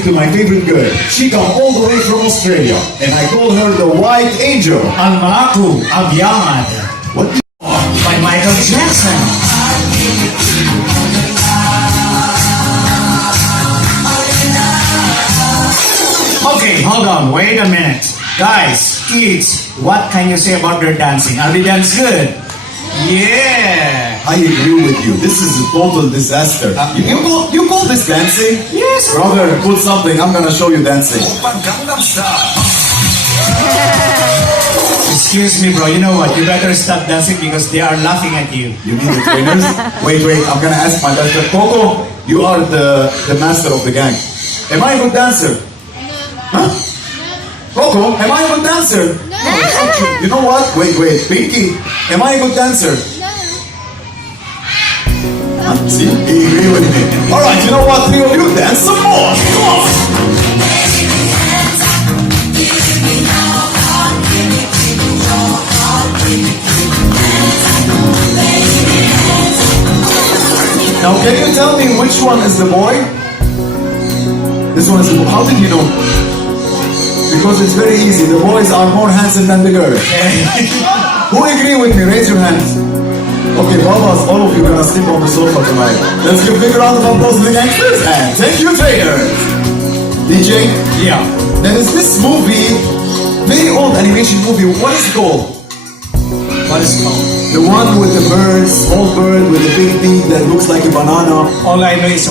dancing to my favorite girl. She come all the way from Australia, and I call her the White Angel. Almanaku Abyad What the by Michael Jackson. Okay, hold on, wait a minute. Guys, kids, what can you say about their dancing? Are they dance good? Yeah! I agree with you. This is a total disaster. You call this dancing? Yes! Brother, put something. I'm gonna show you dancing. Excuse me, bro, you know what? You better stop dancing because they are laughing at you. You mean the trainers? Wait, I'm gonna ask my dancer. Coco, you are the master of the gang. Am I a good dancer? Huh? Coco, am I a good dancer? No. You know what? Wait, Pinky, am I a good dancer? See, he agree with me. Alright, you know what? Three of you dance some more. Come on. Now, can you tell me which one is the boy? This one is the boy. How did you know? Because it's very easy. The boys are more handsome than the girls. Who agree with me? Raise your hands. Okay, Babas, all of you gonna sleep on the sofa tonight. Let's give a big round of applause to the gangsters. And thank you, trainers. DJ? Yeah. There is this movie, very old animation movie. What is it called? What is it called? The one with the birds, small bird with a big beak that looks like a banana. All I know is